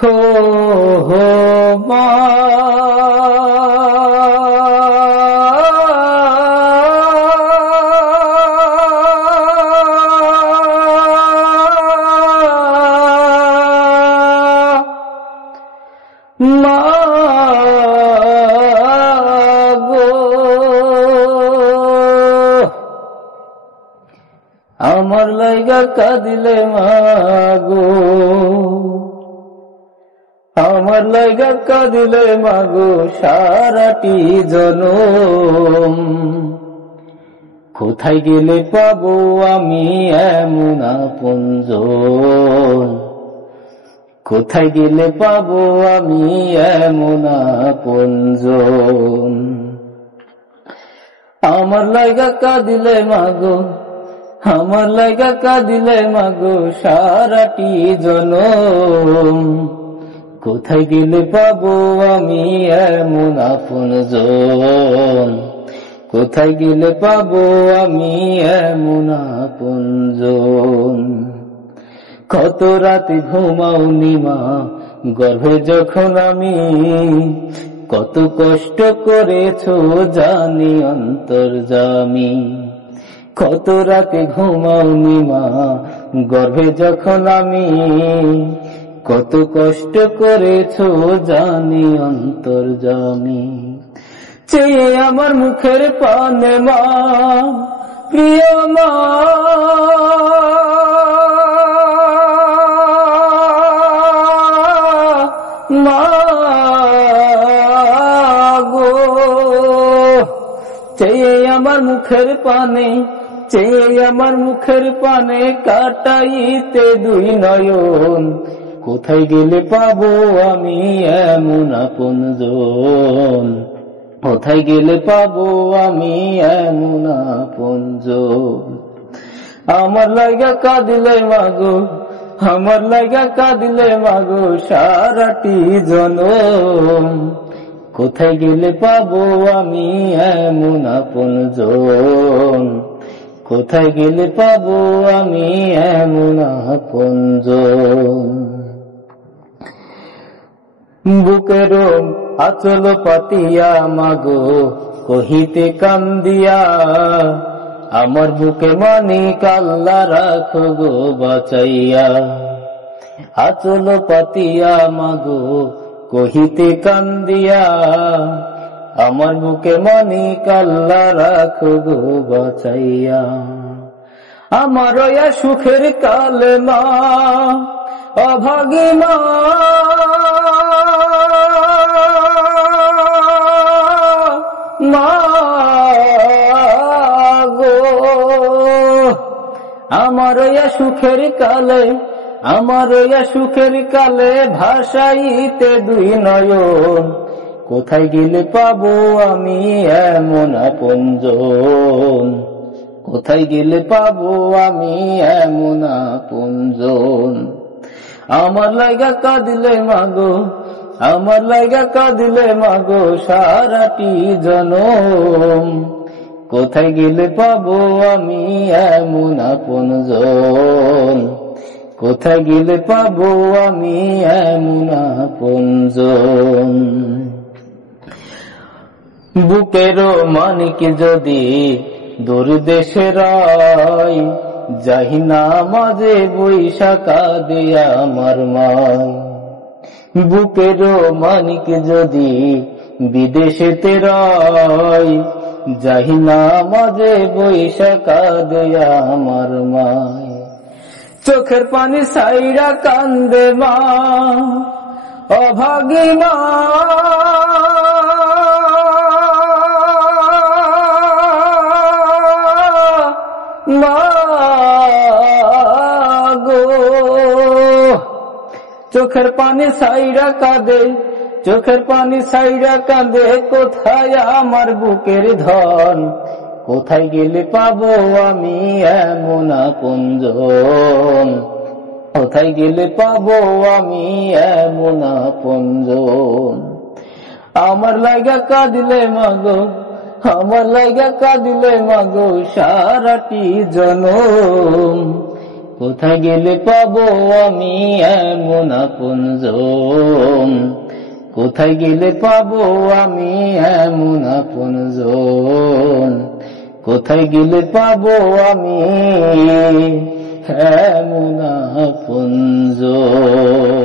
হো হো মা মা গো আমার লাইগা কাঁদিলে মা গো, আমার লাইগা কাঁদিলে মা গো সারাটি জনম। কোথায় গেলে পাবো আমি এমন আপনজন, কোথায় গেলে পাবো আমি এমন আপনজন। আমার লাইগা কাঁদিলে মা গো, আমার লাইগা কাঁদিলে মা গো সারাটি জনম। কোথায় গেলে পাবো আমি এমন আপনজন, কোথায় গেলে পাবো আমি এমন আপনজন। কত রাতে ঘুমাওনি মা গর্ভে যখন আমি, কত কষ্ট করেছো জানি অন্তর্যামী। কত রাতে ঘুমাওনি মা গর্ভে যখন আমি, কত কষ্ট করেছো জানি অন্তর্যামী। চেয়ে আমার মুখের পানে মা প্রিয় মা, মা গো চেয়ে আমার মুখের পানে, চেয়ে আমার মুখের পানে কাটাইতে দুই নয়ন। কোথায় গেলে পাবো আমি এমন আপনজন, কোথায় গেলে পাবো আমি এমন আপনজন। আমার লাইগা কাঁদিলে মা গো, আমার লাইগা কাঁদিলে মা গো সারাটি জনম। কোথায় গেলে পাবো আমি এমন আপনজন, কোথায় গেলে পাবো আমি এমন আপনজন। বুকের আঁচল পাতিয়া মাগো কহিতে কান্দিয়া, আমার বুকে মানিক আল্লাহ রাখো গো বাঁচাইয়া। আঁচল পাতিয়া মাগো কহিতে কান্দিয়া, আমার বুকে মানিক আল্লাহ রাখো গো বাঁচাইয়া। আমার ওয়া সুখের কালে মা অভাগী মা, মা গো আমার ওয়া সুখের কালে, আমার ওয়া সুখের কালে ভাসাইতে দুই নয়ন। কোথায় গেলে পাবো আমি এমন আপনজন, কোথায় গেলে পাবো আমি এমন আপনজন। আমার লাইগা কাঁদিলে মা গো, আমার লাইগা কাঁদিলে মা গো সারাটি জনম। কোথায় গেলে পাবো আমি এমন আপনজন, কোথায় গেলে পাবো আমি এমন আপনজন। বুকের মানিক যদি দূর দেশে রয়, যাহি না মাঝে বৈশা কাঁদে আমার মায়। বুকের মানিক যদি বিদেশেতে রয়, যাহি না মাঝে বৈশা কাঁদে আমার মায়। চোখের পানি সাইরা কান্দে মা অভাগী মা, মা গো চোখের পানি সাইরা কাঁদে, চোখের পানি সাইরা কাঁদে। কোথায় আমার বুকের ধন, কোথায় গেলে পাবো আমি এমন আপনজন, কোথায় গেলে পাবো আমি এমন আপনজন। আমার লাইগা কাঁদিলে মাগো, আমার লাইগা কাঁদিলে মাগো সারাটি জনম। কোথায় গেলে পাবো আমি এমন আপনজন, কোথায় গেলে পাবো আমি এমন আপনজন, কোথায় গেলে পাবো আমি এমন আপনজন।